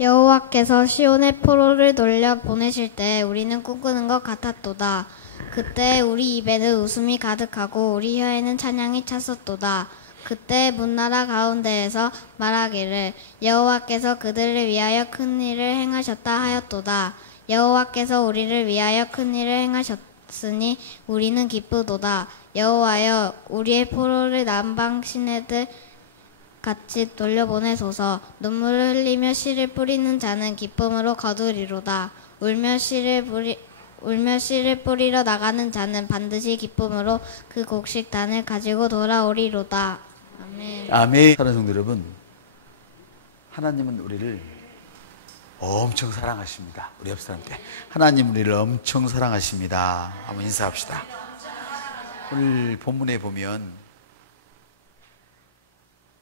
여호와께서 시온의 포로를 돌려 보내실 때 우리는 꿈꾸는 것 같았도다. 그때 우리 입에는 웃음이 가득하고 우리 혀에는 찬양이 찼었도다. 그때 문나라 가운데에서 말하기를 여호와께서 그들을 위하여 큰 일을 행하셨다 하였도다. 여호와께서 우리를 위하여 큰 일을 행하셨으니 우리는 기쁘도다. 여호와여, 우리의 포로를 남방 시내들 같이 돌려보내소서. 눈물을 흘리며 씨를 뿌리는 자는 기쁨으로 거두리로다. 울며 씨를 뿌리러 나가는 자는 반드시 기쁨으로 그 곡식단을 가지고 돌아오리로다. 아멘. 아멘. 사랑하는 성도 여러분, 하나님은 우리를 엄청 사랑하십니다. 우리 옆 사람께 하나님 우리를 엄청 사랑하십니다. 한번 인사합시다. 오늘 본문에 보면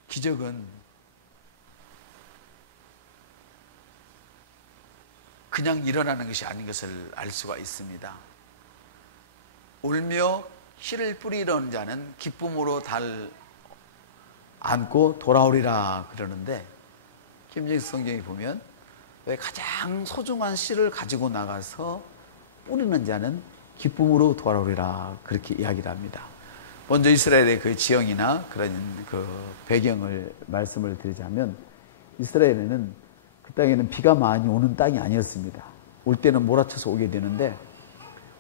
기적은 그냥 일어나는 것이 아닌 것을 알 수가 있습니다. 울며 씨를 뿌리려는 자는 기쁨으로 달 안고 돌아오리라 그러는데, 김정희 성경에 보면 왜 가장 소중한 씨를 가지고 나가서 뿌리는 자는 기쁨으로 돌아오리라 그렇게 이야기를 합니다. 먼저 이스라엘의 그 지형이나 그런 그 배경을 말씀을 드리자면, 이스라엘에는 그 땅에는 비가 많이 오는 땅이 아니었습니다. 올 때는 몰아쳐서 오게 되는데,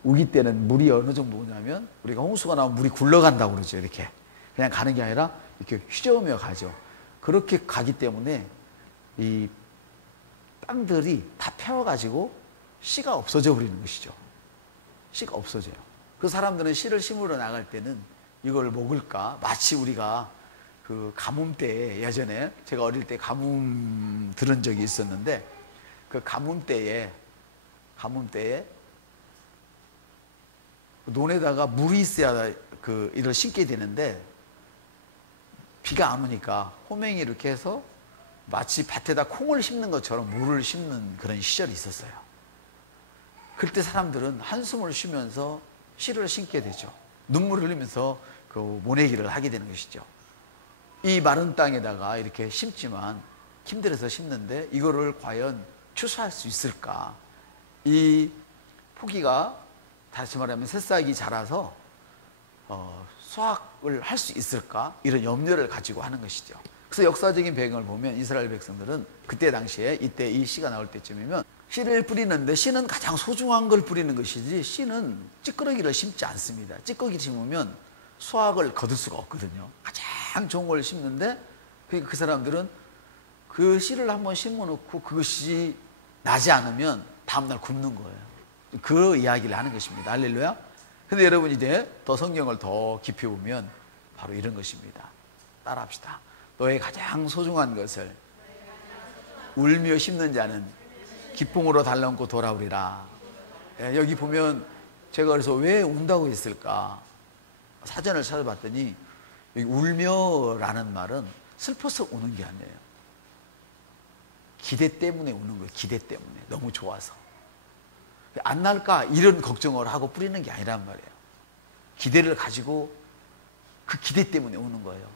우기 때는 물이 어느 정도 오냐면 우리가 홍수가 나오면 물이 굴러간다고 그러죠. 이렇게 그냥 가는 게 아니라 이렇게 휘저으며 가죠. 그렇게 가기 때문에 이 땅들이 다 태워가지고 씨가 없어져 버리는 것이죠. 씨가 없어져요. 그 사람들은 씨를 심으러 나갈 때는 이걸 먹을까? 마치 우리가 그 가뭄 때에, 예전에 제가 어릴 때 가뭄 들은 적이 있었는데, 그 가뭄 때에 논에다가 물이 있어야 그 이를 심게 되는데, 비가 안 오니까 호맹이 이렇게 해서 마치 밭에다 콩을 심는 것처럼 물을 심는 그런 시절이 있었어요. 그때 사람들은 한숨을 쉬면서 씨를 심게 되죠. 눈물을 흘리면서 그 모내기를 하게 되는 것이죠. 이 마른 땅에다가 이렇게 심지만 힘들어서 심는데 이거를 과연 추수할 수 있을까? 이 포기가 다시 말하면 새싹이 자라서 수확을 할 수 있을까? 이런 염려를 가지고 하는 것이죠. 그래서 역사적인 배경을 보면 이스라엘 백성들은 그때 당시에 이때 이 씨가 나올 때쯤이면 씨를 뿌리는데, 씨는 가장 소중한 걸 뿌리는 것이지 씨는 찌꺼기를 심지 않습니다. 찌꺼기 심으면 수확을 거둘 수가 없거든요. 가장 좋은 걸 심는데, 그 사람들은 그 씨를 한번 심어놓고 그것이 나지 않으면 다음날 굶는 거예요. 그 이야기를 하는 것입니다. 할렐루야. 근데 여러분 이제 더 성경을 더 깊이 보면 바로 이런 것입니다. 따라합시다. 너의 가장 소중한 것을 울며 심는 자는 기쁨으로 달라얹고 돌아오리라. 여기 보면 제가 그래서 왜 운다고 했을까? 사전을 찾아봤더니 여기 울며라는 말은 슬퍼서 우는 게 아니에요. 기대 때문에 우는 거예요. 기대 때문에. 너무 좋아서. 안 날까? 이런 걱정을 하고 뿌리는 게 아니란 말이에요. 기대를 가지고 그 기대 때문에 우는 거예요.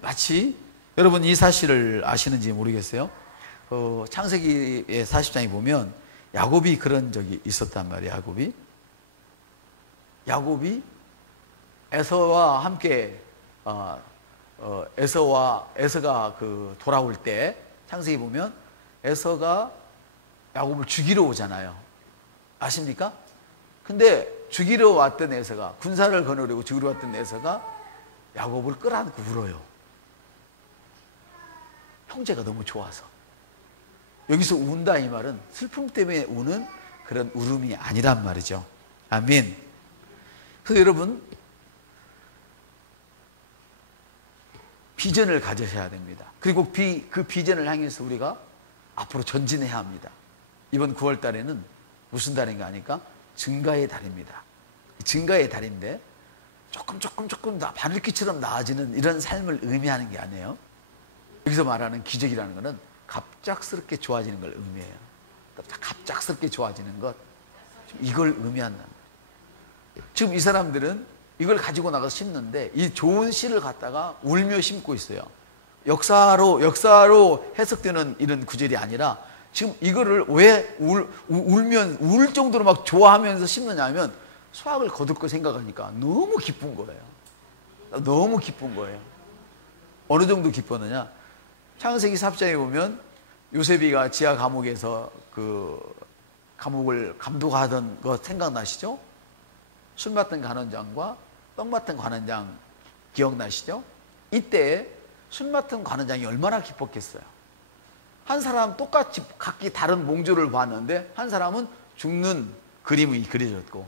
마치 여러분 이 사실을 아시는지 모르겠어요. 창세기의 40장에 보면 야곱이 그런 적이 있었단 말이에요. 야곱이 에서와 함께 에서가 그 돌아올 때 창세기 보면 에서가 야곱을 죽이러 오잖아요. 아십니까? 근데 죽이러 왔던 에서가, 군사를 거느리고 죽이러 왔던 에서가 야곱을 끌어안고 울어요. 형제가 너무 좋아서. 여기서 운다 이 말은 슬픔 때문에 우는 그런 울음이 아니란 말이죠. 아멘. 그래서 여러분 비전을 가져셔야 됩니다. 그리고 그 비전을 향해서 우리가 앞으로 전진해야 합니다. 이번 9월 달에는 무슨 달인가 하니까 증가의 달입니다. 증가의 달인데 조금 바늘귀처럼 나아지는 이런 삶을 의미하는 게 아니에요. 여기서 말하는 기적이라는 것은 갑작스럽게 좋아지는 걸 의미해요. 갑작스럽게 좋아지는 것, 이걸 의미한다. 지금 이 사람들은 이걸 가지고 나가서 심는데 이 좋은 씨를 갖다가 울며 심고 있어요. 역사로 해석되는 이런 구절이 아니라 지금 이거를 왜 울 정도로 막 좋아하면서 심느냐 하면 수확을 거둘 거 생각하니까 너무 기쁜 거예요. 너무 기쁜 거예요. 어느 정도 기뻤느냐? 창세기 4장에 보면 요셉이가 지하 감옥에서 그 감옥을 감독하던 거 생각나시죠? 술 맡은 관원장과 떡 맡은 관원장 기억나시죠? 이때 술 맡은 관원장이 얼마나 기뻤겠어요. 한 사람 똑같이 각기 다른 몽조를 봤는데 한 사람은 죽는 그림이 그려졌고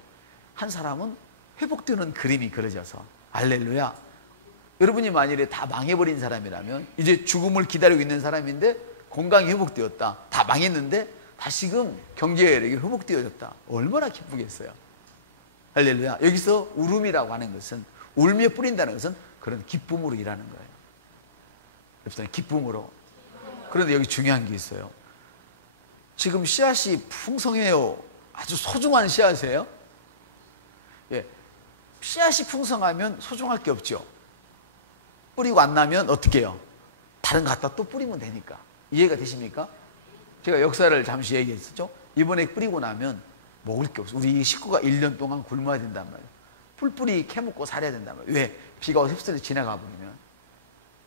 한 사람은 회복되는 그림이 그려져서 할렐루야. 여러분이 만일에 다 망해버린 사람이라면 이제 죽음을 기다리고 있는 사람인데 건강이 회복되었다. 다 망했는데 다시금 경제력이 회복되어졌다. 얼마나 기쁘겠어요. 할렐루야. 여기서 울음이라고 하는 것은 울며 뿌린다는 것은 그런 기쁨으로 일하는 거예요. 여러분 기쁨으로. 그런데 여기 중요한 게 있어요. 지금 씨앗이 풍성해요. 아주 소중한 씨앗이에요. 예, 씨앗이 풍성하면 소중할 게 없죠. 뿌리고 안 나면 어떻게 해요? 다른 거 갖다 또 뿌리면 되니까. 이해가 되십니까? 제가 역사를 잠시 얘기했었죠. 이번에 뿌리고 나면 먹을 게 없어. 우리 식구가 1년 동안 굶어야 된단 말이에요. 뿔뿔이 캐먹고 살아야 된단 말이에요. 왜? 비가 휩쓸려 지나가 버리면.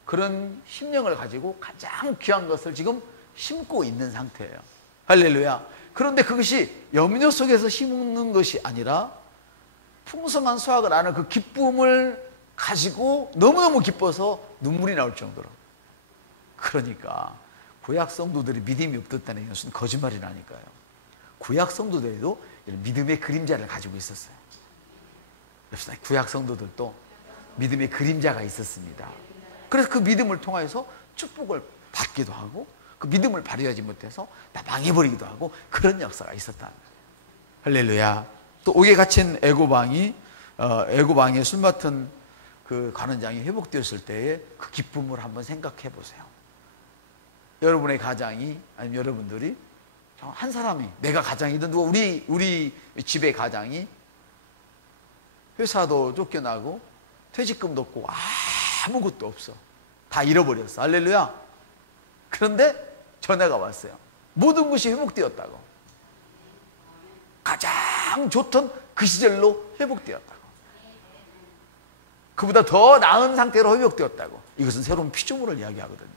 그런 심령을 가지고 가장 귀한 것을 지금 심고 있는 상태예요. 할렐루야. 그런데 그것이 염려 속에서 심는 것이 아니라 풍성한 수확을 하는 그 기쁨을 가지고 너무너무 기뻐서 눈물이 나올 정도로. 그러니까 구약 성도들이 믿음이 없었다는 것은 거짓말이라니까요. 구약 성도들도 믿음의 그림자를 가지고 있었어요. 구약 성도들도 믿음의 그림자가 있었습니다. 그래서 그 믿음을 통해서 축복을 받기도 하고 그 믿음을 발휘하지 못해서 다 망해버리기도 하고 그런 역사가 있었다. 할렐루야. 또 옥에 갇힌 애고방에 술 맡은 그 관원장이 회복되었을 때의 그 기쁨을 한번 생각해 보세요. 여러분의 가장이 아니면 여러분들이 한 사람이 내가 가장이든 누가 우리 집의 가장이 회사도 쫓겨나고 퇴직금도 없고 아무것도 없어. 다 잃어버렸어. 할렐루야. 그런데 전화가 왔어요. 모든 것이 회복되었다고. 가장 좋던 그 시절로 회복되었다고. 그보다 더 나은 상태로 회복되었다고. 이것은 새로운 피조물을 이야기하거든요.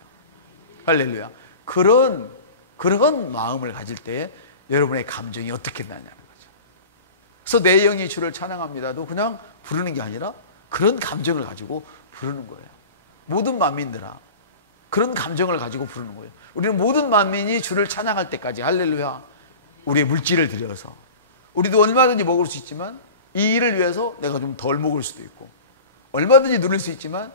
할렐루야. 그런 마음을 가질 때에 여러분의 감정이 어떻게 나냐는 거죠. 그래서 내 영이 주를 찬양합니다도 그냥 부르는 게 아니라 그런 감정을 가지고 부르는 거예요. 모든 만민들아 그런 감정을 가지고 부르는 거예요. 우리는 모든 만민이 주를 찬양할 때까지 할렐루야 우리의 물질을 들여서 우리도 얼마든지 먹을 수 있지만 이 일을 위해서 내가 좀 덜 먹을 수도 있고 얼마든지 누릴 수 있지만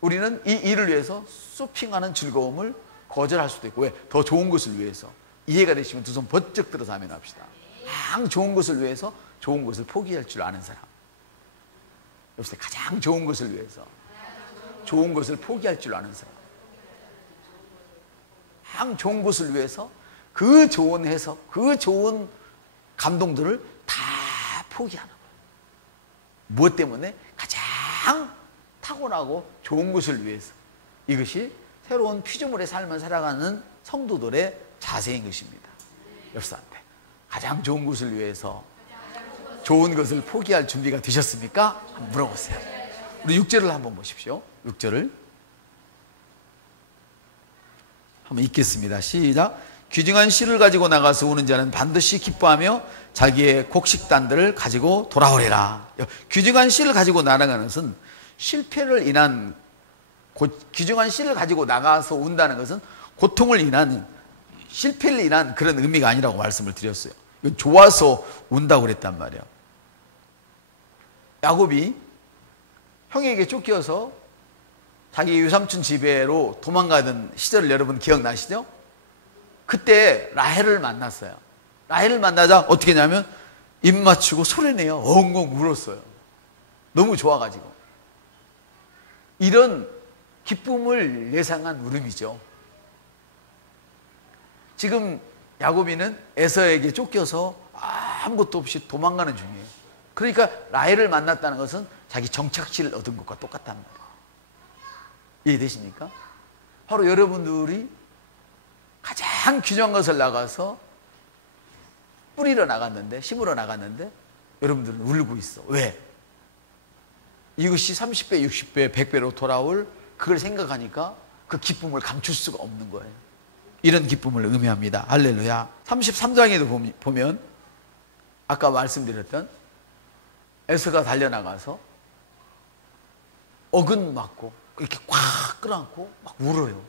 우리는 이 일을 위해서 쇼핑하는 즐거움을 거절할 수도 있고 왜? 더 좋은 것을 위해서. 이해가 되시면 두 손 번쩍 들어서 아멘 합시다. 가장 좋은 것을 위해서 좋은 것을 포기할 줄 아는 사람. 여보세요. 가장 좋은 것을 위해서 좋은 것을 포기할 줄 아는 사람. 가장 좋은 것을 위해서 그 좋은 해석, 그 좋은 감동들을 다 포기하는 거예요. 무엇 때문에? 가장 타고나고 좋은 것을 위해서. 이것이 새로운 피조물의 삶을 살아가는 성도들의 자세인 것입니다. 옆사람한테 가장 좋은 것을 위해서 좋은 것을 포기할 준비가 되셨습니까? 한번 물어보세요. 우리 6절을 한번 보십시오. 6절을 한번 읽겠습니다. 시작. 귀중한 씨를 가지고 나가서 우는 자는 반드시 기뻐하며 자기의 곡식단들을 가지고 돌아오리라. 귀중한 씨를 가지고 나아가는 것은 실패를 인한 귀중한 씨를 가지고 나가서 운다는 것은 고통을 인한 실패를 인한 그런 의미가 아니라고 말씀을 드렸어요. 이건 좋아서 운다고 그랬단 말이에요. 야곱이 형에게 쫓겨서 자기 유삼촌 집에로 도망가던 시절을 여러분 기억나시죠? 그때 라헬을 만났어요. 라헬을 만나자 어떻게 했냐면 입 맞추고 소리내요. 엉엉 울었어요. 너무 좋아가지고. 이런 기쁨을 예상한 울음이죠. 지금 야곱이는 에서에게 쫓겨서 아무것도 없이 도망가는 중이에요. 그러니까 라헬을 만났다는 것은 자기 정착지를 얻은 것과 똑같단 말이에요. 이해되십니까? 바로 여러분들이 가장 가장 귀중한 것을 나가서 뿌리러 나갔는데, 심으러 나갔는데 여러분들은 울고 있어. 왜? 이것이 30배, 60배, 100배로 돌아올 그걸 생각하니까 그 기쁨을 감출 수가 없는 거예요. 이런 기쁨을 의미합니다. 할렐루야. 33장에도 보면 아까 말씀드렸던 에서가 달려나가서 어근 맞고 이렇게 꽉 끌어안고 막 울어요.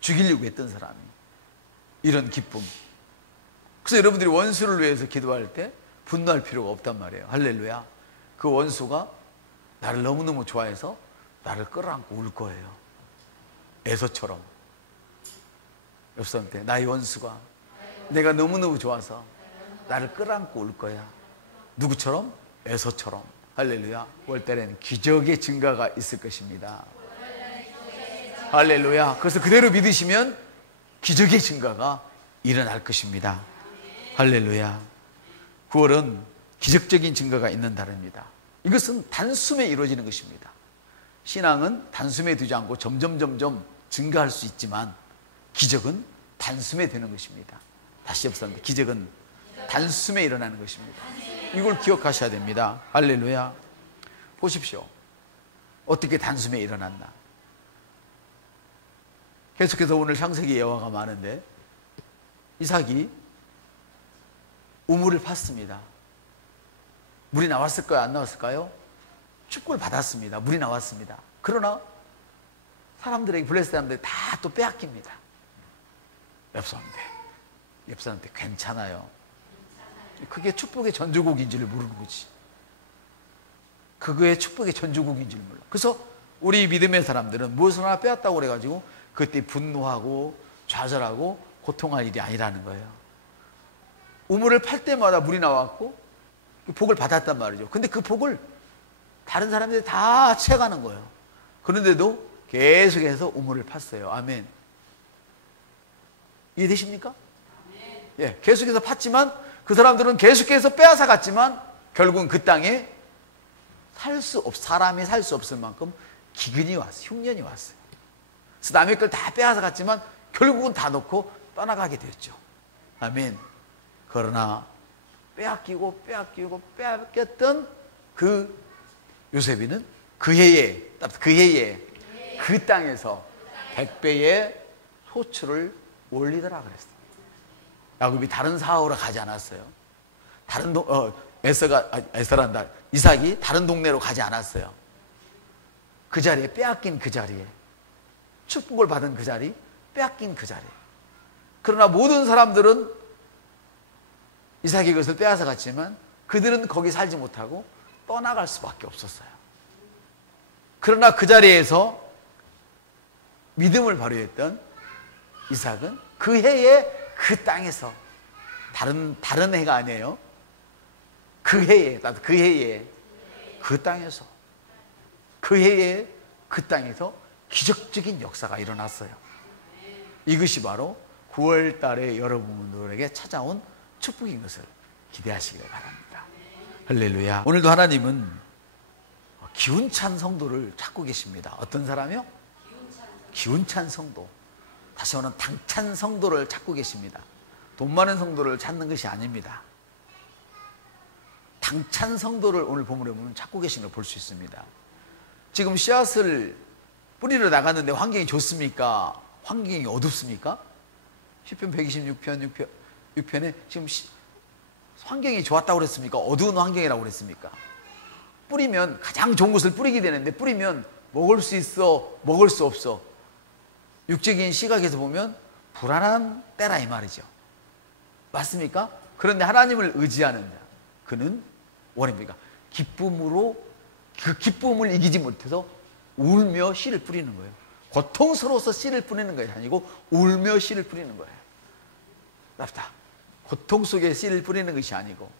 죽이려고 했던 사람이. 이런 기쁨. 그래서 여러분들이 원수를 위해서 기도할 때 분노할 필요가 없단 말이에요. 할렐루야. 그 원수가 나를 너무너무 좋아해서 나를 끌어안고 울 거예요. 에서처럼. 옆 사람한테 나의 원수가 내가 너무너무 좋아서 나를 끌어안고 울 거야. 누구처럼? 에서처럼. 할렐루야. 9월달에는 기적의 증가가 있을 것입니다. 할렐루야. 그래서 그대로 믿으시면 기적의 증가가 일어날 것입니다. 할렐루야. 9월은 기적적인 증가가 있는 달입니다. 이것은 단숨에 이루어지는 것입니다. 신앙은 단숨에 되지 않고 점점 증가할 수 있지만 기적은 단숨에 되는 것입니다. 다시 옆 사람들, 기적은 단숨에 일어나는 것입니다. 이걸 기억하셔야 됩니다. 할렐루야. 보십시오. 어떻게 단숨에 일어났나. 계속해서 오늘 창세기 예화가 많은데 이삭이 우물을 팠습니다. 물이 나왔을까요? 안 나왔을까요? 축복을 받았습니다. 물이 나왔습니다. 그러나 사람들에게, 블레셋 사람들이 다 또 빼앗깁니다. 옆 사람한테 괜찮아요. 그게 축복의 전조국인지를 모르는 거지. 그거의 축복의 전조국인지를 몰라. 그래서 우리 믿음의 사람들은 무엇을 하나 빼앗다고 그래가지고 그때 분노하고 좌절하고 고통할 일이 아니라는 거예요. 우물을 팔 때마다 물이 나왔고 복을 받았단 말이죠. 근데 그 복을 다른 사람들이 다 채가는 거예요. 그런데도 계속해서 우물을 팠어요. 아멘. 이해되십니까? 예, 계속해서 팠지만 그 사람들은 계속해서 빼앗아 갔지만 결국은 그 땅에 사람이 살 수 없을 만큼 기근이 왔어요. 흉년이 왔어요. 그래서 남의 걸 다 빼앗아 갔지만 결국은 다 놓고 떠나가게 됐죠. 아멘. 그러나 빼앗겼던 그 요셉이는 그 해에 그 땅에서 100배의 소출을 올리더라 그랬어요. 야곱이 다른 사업으로 가지 않았어요. 이삭이 다른 동네로 가지 않았어요. 그 자리에, 빼앗긴 그 자리에, 축복을 받은 그 자리, 빼앗긴 그 자리에. 그러나 모든 사람들은 이삭의 것을 빼앗아 갔지만 그들은 거기 살지 못하고 떠나갈 수밖에 없었어요. 그러나 그 자리에서 믿음을 발휘했던 이삭은 그 해에 그 땅에서, 다른 해가 아니에요. 그 해에 그 땅에서 기적적인 역사가 일어났어요. 이것이 바로 9월 달에 여러분들에게 찾아온 축복인 것을 기대하시길 바랍니다. 할렐루야. 오늘도 하나님은 기운찬 성도를 찾고 계십니다. 어떤 사람이요? 기운찬 성도. 다시 말하면 당찬 성도를 찾고 계십니다. 돈 많은 성도를 찾는 것이 아닙니다. 당찬 성도를 오늘 본문에 보면 찾고 계신 걸 볼 수 있습니다. 지금 씨앗을 뿌리러 나갔는데 환경이 좋습니까? 환경이 어둡습니까? 시편 126편 6편에 지금 환경이 좋았다고 그랬습니까? 어두운 환경이라고 그랬습니까? 뿌리면 가장 좋은 것을 뿌리게 되는데 뿌리면 먹을 수 있어, 먹을 수 없어. 육적인 시각에서 보면 불안한 때라 이 말이죠. 맞습니까? 그런데 하나님을 의지하는 자, 그는 원입니까? 기쁨으로 그 기쁨을 이기지 못해서 울며 씨를 뿌리는 거예요. 고통스러워서 씨를 뿌리는 것이 아니고 울며 씨를 뿌리는 거예요. 맞다. 고통 속에 씨를 뿌리는 것이 아니고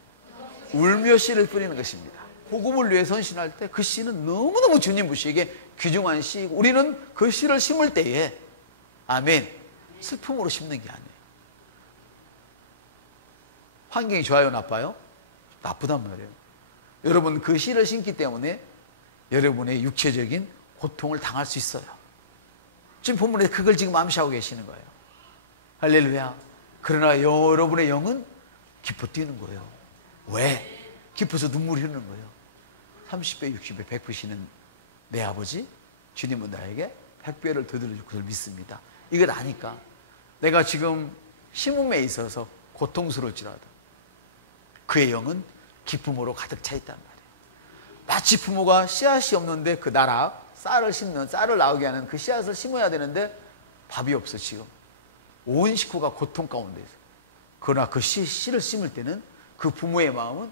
울며 씨를 뿌리는 것입니다. 복음을 위해 선신할 때 그 씨는 너무너무 주님 보시기에 귀중한 씨이고 우리는 그 씨를 심을 때에 아멘, 슬픔으로 심는 게 아니에요. 환경이 좋아요, 나빠요? 나쁘단 말이에요. 여러분 그 씨를 심기 때문에 여러분의 육체적인 고통을 당할 수 있어요. 지금 본문에 그걸 지금 암시하고 계시는 거예요. 할렐루야. 그러나 여러분의 영은 기뻐 뛰는 거예요. 왜? 기뻐서 눈물이 흐르는 거예요. 30배, 60배, 100배시는 내 아버지, 주님은 나에게 100배를 더 들어줄 것을 믿습니다. 이걸 아니까 내가 지금 심음에 있어서 고통스러울지라도 그의 영은 기쁨으로 가득 차 있단 말이에요. 마치 부모가 씨앗이 없는데 그 나락, 쌀을 심는, 쌀을 나오게 하는 그 씨앗을 심어야 되는데 밥이 없어 지금. 온 식구가 고통 가운데 있어. 그러나 그 씨를 심을 때는 그 부모의 마음은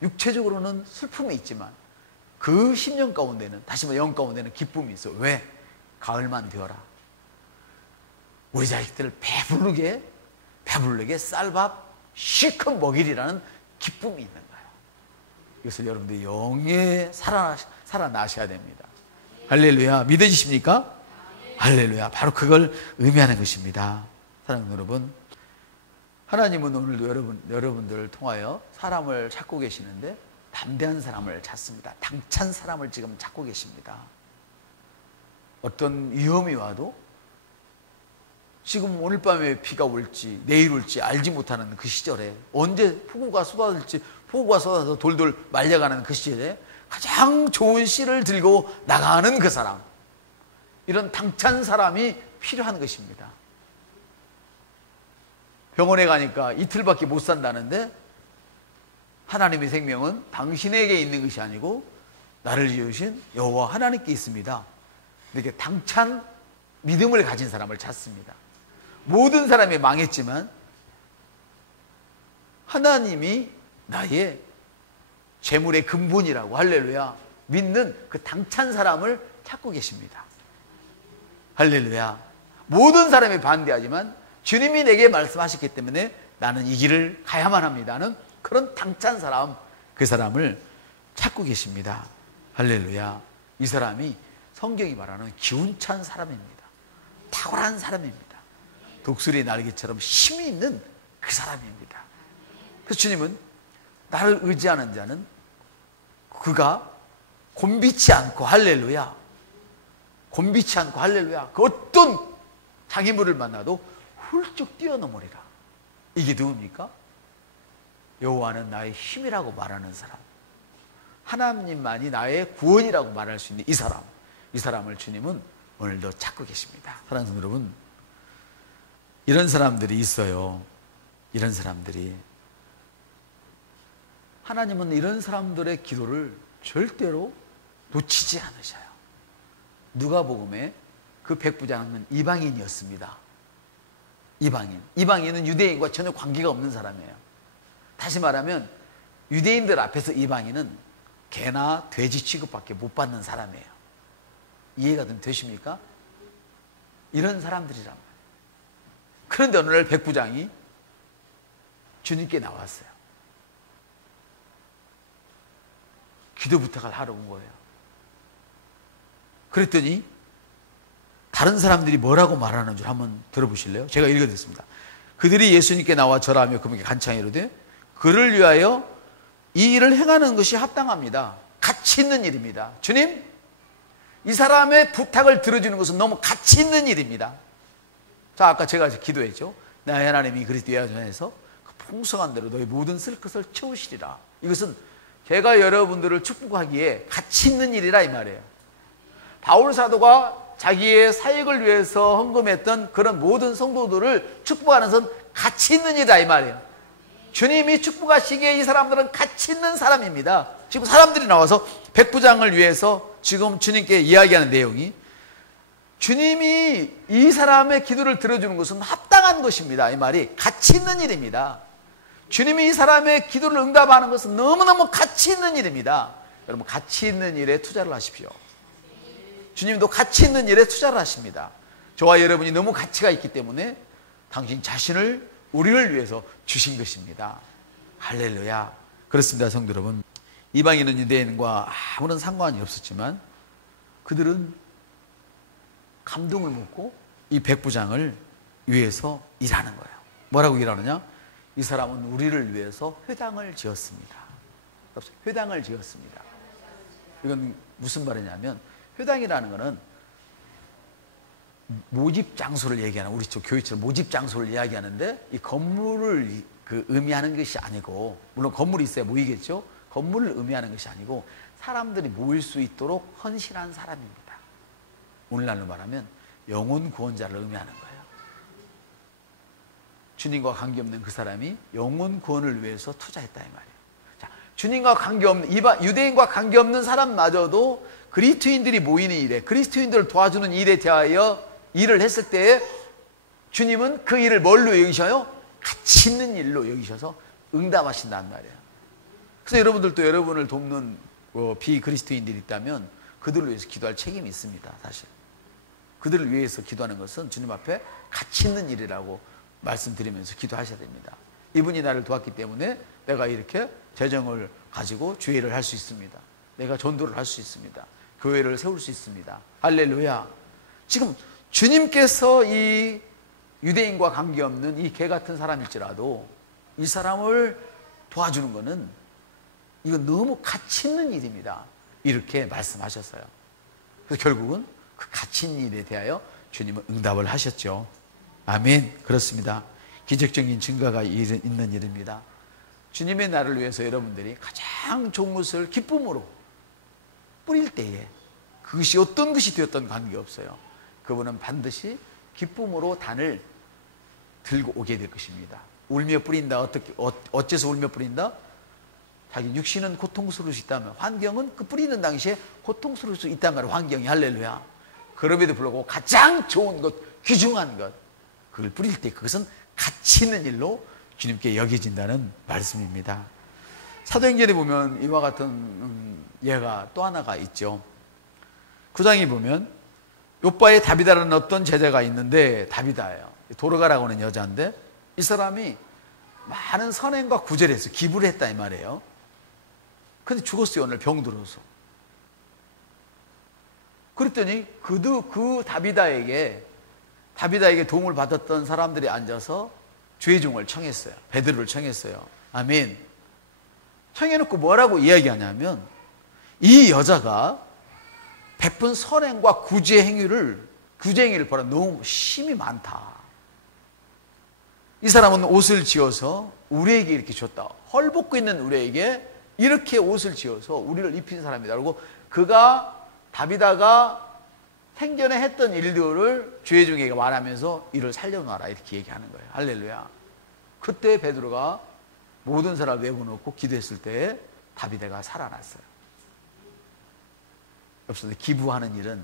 육체적으로는 슬픔이 있지만 그 심령 가운데는, 다시 말해 영 가운데는 기쁨이 있어. 왜? 가을만 되어라. 우리 자식들을 배부르게 쌀밥 실컷 먹이리라는 기쁨이 있는 거예요. 이것을 여러분들이 영에 살아나셔야 됩니다. 할렐루야. 믿어지십니까? 할렐루야. 바로 그걸 의미하는 것입니다. 사랑하는 여러분, 하나님은 오늘도 여러분들을 통하여 사람을 찾고 계시는데 담대한 사람을 찾습니다. 당찬 사람을 지금 찾고 계십니다. 어떤 위험이 와도 지금 오늘 밤에 비가 올지 내일 올지 알지 못하는 그 시절에, 언제 폭우가 쏟아질지, 폭우가 쏟아져서 돌돌 말려가는 그 시절에 가장 좋은 씨를 들고 나가는 그 사람, 이런 당찬 사람이 필요한 것입니다. 병원에 가니까 이틀밖에 못 산다는데 하나님의 생명은 당신에게 있는 것이 아니고 나를 지으신 여호와 하나님께 있습니다. 이렇게 당찬 믿음을 가진 사람을 찾습니다. 모든 사람이 망했지만 하나님이 나의 재물의 근본이라고, 할렐루야, 믿는 그 당찬 사람을 찾고 계십니다. 할렐루야. 모든 사람이 반대하지만 주님이 내게 말씀하셨기 때문에 나는 이 길을 가야만 합니다는 그런 당찬 사람, 그 사람을 찾고 계십니다. 할렐루야. 이 사람이 성경이 말하는 기운찬 사람입니다. 탁월한 사람입니다. 독수리 날개처럼 힘이 있는 그 사람입니다. 그래서 주님은 나를 의지하는 자는 그가 곤비치 않고, 할렐루야, 곤비치 않고, 할렐루야, 그 어떤 장애물을 만나도 훌쩍 뛰어넘으리라. 이게 누굽니까? 여호와는 나의 힘이라고 말하는 사람, 하나님만이 나의 구원이라고 말할 수 있는 이 사람, 이 사람을 주님은 오늘도 찾고 계십니다. 사랑하는 여러분, 이런 사람들이 있어요. 이런 사람들이. 하나님은 이런 사람들의 기도를 절대로 놓치지 않으셔요. 누가복음에 그 백부장은 이방인이었습니다. 이방인은 유대인과 전혀 관계가 없는 사람이에요. 다시 말하면 유대인들 앞에서 이방인은 개나 돼지 취급밖에 못 받는 사람이에요. 이해가 좀 되십니까? 이런 사람들이란 말이에요. 그런데 어느 날 백부장이 주님께 나왔어요. 기도 부탁을 하러 온 거예요. 그랬더니 다른 사람들이 뭐라고 말하는 줄 한번 들어보실래요? 제가 읽어드렸습니다. 그들이 예수님께 나와 절하며 그분께 간청히 이르되 그를 위하여 이 일을 행하는 것이 합당합니다. 가치 있는 일입니다. 주님, 이 사람의 부탁을 들어주는 것은 너무 가치 있는 일입니다. 자, 아까 제가 기도했죠. 나의 하나님이 그리스도의 안에서 그 풍성한 대로 너희 모든 쓸 것을 채우시리라. 이것은 제가 여러분들을 축복하기에 가치 있는 일이라 이 말이에요. 바울 사도가 자기의 사역을 위해서 헌금했던 그런 모든 성도들을 축복하는 것은 가치 있는 일이다 이 말이에요. 주님이 축복하시기에 이 사람들은 가치 있는 사람입니다. 지금 사람들이 나와서 백부장을 위해서 지금 주님께 이야기하는 내용이, 주님이 이 사람의 기도를 들어주는 것은 합당한 것입니다. 이 말이 가치 있는 일입니다. 주님이 이 사람의 기도를 응답하는 것은 너무너무 가치 있는 일입니다. 여러분, 가치 있는 일에 투자를 하십시오. 주님도 가치 있는 일에 투자를 하십니다. 저와 여러분이 너무 가치가 있기 때문에 당신 자신을 우리를 위해서 주신 것입니다. 할렐루야. 그렇습니다. 성도 여러분, 이방인은 유대인과 아무런 상관이 없었지만 그들은 감동을 먹고 이 백부장을 위해서 일하는 거예요. 뭐라고 일하느냐? 이 사람은 우리를 위해서 회당을 지었습니다. 회당을 지었습니다. 이건 무슨 말이냐면, 회당이라는 것은 모집 장소를 얘기하는, 우리 쪽 교회처럼 모집 장소를 이야기하는데, 이 건물을 의미하는 것이 아니고, 물론 건물이 있어야 모이겠죠. 건물을 의미하는 것이 아니고 사람들이 모일 수 있도록 헌신한 사람입니다. 오늘날로 말하면 영혼 구원자를 의미하는 거예요. 주님과 관계없는 그 사람이 영혼 구원을 위해서 투자했다 이 말이에요. 자, 주님과 관계없는, 유대인과 관계없는 사람마저도 그리스도인들이 모이는 일에, 그리스도인들을 도와주는 일에 대하여 일을 했을 때에 주님은 그 일을 뭘로 여기셔요? 가치 있는 일로 여기셔서 응답하신단 말이에요. 그래서 여러분들도 여러분을 돕는 비그리스도인들이 있다면 그들을 위해서 기도할 책임이 있습니다. 사실 그들을 위해서 기도하는 것은 주님 앞에 가치 있는 일이라고 말씀드리면서 기도하셔야 됩니다. 이분이 나를 도왔기 때문에 내가 이렇게 재정을 가지고 주일을 할 수 있습니다. 내가 전도를 할 수 있습니다. 교회를 세울 수 있습니다. 할렐루야. 지금 주님께서 이 유대인과 관계없는 이 개 같은 사람일지라도 이 사람을 도와주는 것은 이건 너무 가치 있는 일입니다. 이렇게 말씀하셨어요. 그래서 결국은 그 가치 있는 일에 대하여 주님은 응답을 하셨죠. 아멘. 그렇습니다. 기적적인 증거가 있는 일입니다. 주님의 나를 위해서 여러분들이 가장 좋은 것을 기쁨으로 뿌릴 때에 그것이 어떤 것이 되었던 관계없어요. 그분은 반드시 기쁨으로 단을 들고 오게 될 것입니다. 울며 뿌린다. 어째서 울며 뿌린다? 자기 육신은 고통스러울 수 있다면 환경은 그 뿌리는 당시에 고통스러울 수 있단 말이에요. 환경이. 할렐루야. 그럼에도 불구하고 가장 좋은 것, 귀중한 것, 그걸 뿌릴 때 그것은 가치 있는 일로 주님께 여겨진다는 말씀입니다. 사도행전에 보면 이와 같은 예가 또 하나가 있죠. 9장에 보면 요바에 다비다라는 어떤 제자가 있는데, 다비다예요. 도르가라고 하는 여자인데 이 사람이 많은 선행과 구제를 해서 기부를 했다 이 말이에요. 근데 죽었어요. 오늘 병들어서. 그랬더니 그 다비다에게 도움을 받았던 사람들이 앉아서 죄종을 청했어요. 베드로를 청했어요. 아멘. 청해놓고 뭐라고 이야기하냐면 이 여자가 베푼 선행과 구제 행위를 보라. 너무 심이 많다. 이 사람은 옷을 지어서 우리에게 이렇게 줬다. 헐벗고 있는 우리에게 이렇게 옷을 지어서 우리를 입힌 사람이다. 그리고 다비다가 생전에 했던 일들을 주의종에게 말하면서 이를 살려놔라 이렇게 얘기하는 거예요. 할렐루야. 그때 베드로가 모든 사람을 내보놓고 기도했을 때 다비다가 살아났어요. 없어서 기부하는 일은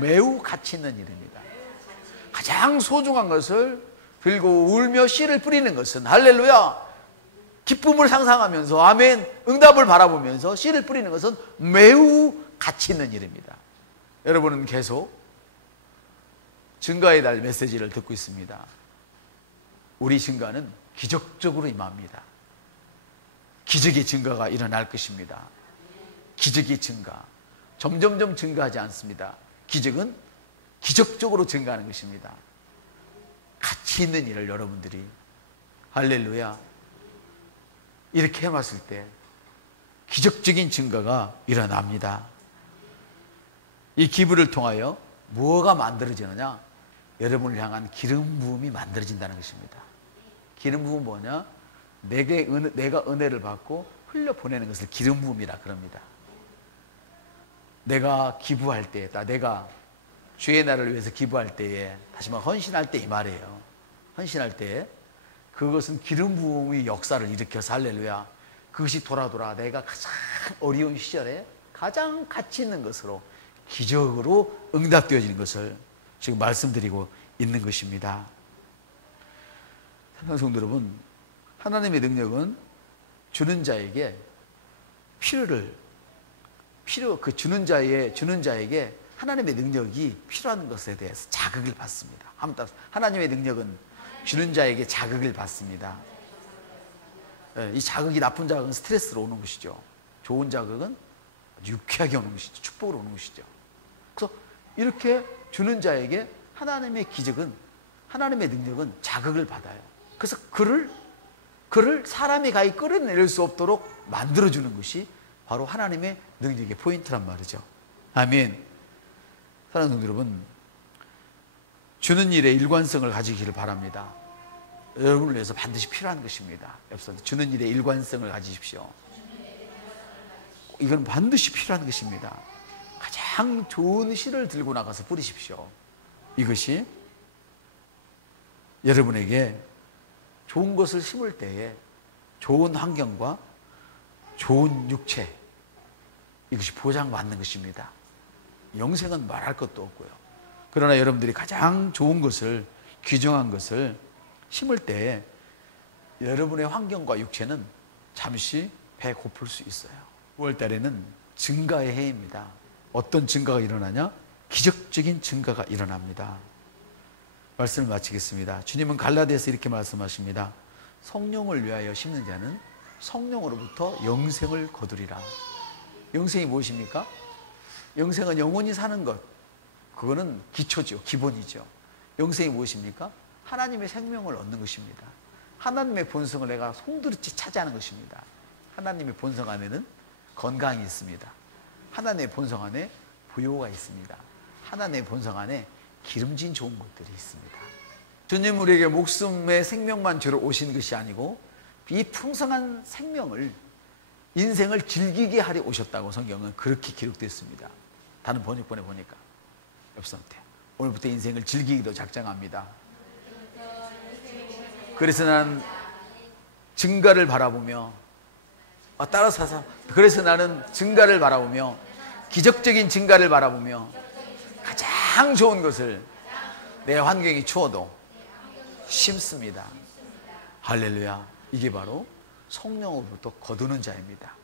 매우 가치 있는 일입니다. 가장 소중한 것을 들고 울며 씨를 뿌리는 것은, 할렐루야, 기쁨을 상상하면서 아멘 응답을 바라보면서 씨를 뿌리는 것은 매우 가치 있는 일입니다. 여러분은 계속 증거의 달 메시지를 듣고 있습니다. 우리 증거는 기적적으로 임합니다. 기적의 증거가 일어날 것입니다. 기적의 증거. 점점점 증거하지 않습니다. 기적은 기적적으로 증거하는 것입니다. 가치 있는 일을 여러분들이, 할렐루야, 이렇게 해봤을 때 기적적인 증거가 일어납니다. 이 기부를 통하여 뭐가 만들어지느냐? 여러분을 향한 기름 부음이 만들어진다는 것입니다. 기름 부음은 뭐냐? 내가 은혜를 받고 흘려보내는 것을 기름 부음이라 그럽니다. 내가 기부할 때, 내가 주의 나라를 위해서 기부할 때에, 다시 말해 헌신할 때 이 말이에요. 헌신할 때 그것은 기름 부음의 역사를 일으켜서, 할렐루야, 그것이 돌아 내가 가장 어려운 시절에 가장 가치 있는 것으로 기적으로 응답되어지는 것을 지금 말씀드리고 있는 것입니다. 사랑하는 성도 여러분, 하나님의 능력은 주는 자에게 주는 자에게 하나님의 능력이 필요한 것에 대해서 자극을 받습니다. 하나님의 능력은 주는 자에게 자극을 받습니다. 이 자극이, 나쁜 자극은 스트레스로 오는 것이죠. 좋은 자극은 유쾌하게 오는 것이죠. 축복으로 오는 것이죠. 그래서 이렇게 주는 자에게 하나님의 기적은, 하나님의 능력은 자극을 받아요. 그래서 그를 사람이 가히 끌어내릴 수 없도록 만들어주는 것이 바로 하나님의 능력의 포인트란 말이죠. 아멘. 사랑하는 성도 여러분, 주는 일에 일관성을 가지기를 바랍니다. 여러분을 위해서 반드시 필요한 것입니다. 주는 일에 일관성을 가지십시오. 이건 반드시 필요한 것입니다. 가장 좋은 씨를 들고 나가서 뿌리십시오. 이것이 여러분에게 좋은 것을 심을 때에 좋은 환경과 좋은 육체, 이것이 보장받는 것입니다. 영생은 말할 것도 없고요. 그러나 여러분들이 가장 좋은 것을, 귀중한 것을 심을 때에 여러분의 환경과 육체는 잠시 배고플 수 있어요. 9월 달에는 증가의 해입니다. 어떤 증가가 일어나냐? 기적적인 증가가 일어납니다. 말씀을 마치겠습니다. 주님은 갈라디아서 이렇게 말씀하십니다. 성령을 위하여 심는 자는 성령으로부터 영생을 거두리라. 영생이 무엇입니까? 영생은 영원히 사는 것. 그거는 기초죠. 기본이죠. 영생이 무엇입니까? 하나님의 생명을 얻는 것입니다. 하나님의 본성을 내가 송두리째 차지하는 것입니다. 하나님의 본성 안에는 건강이 있습니다. 하나님의 본성 안에 부요가 있습니다. 하나님의 본성 안에 기름진 좋은 것들이 있습니다. 주님 우리에게 목숨의 생명만 주러 오신 것이 아니고 이 풍성한 생명을, 인생을 즐기게 하려 오셨다고 성경은 그렇게 기록되어 있습니다. 다른 번역본에 보니까. 옆선태 오늘부터 인생을 즐기기도 작정합니다. 그래서 난 증가를 바라보며 그래서 나는 증가를 바라보며 기적적인 증가를 바라보며 가장 좋은 것을 내 환경이 추워도 심습니다. 할렐루야. 이게 바로 성령으로부터 거두는 자입니다.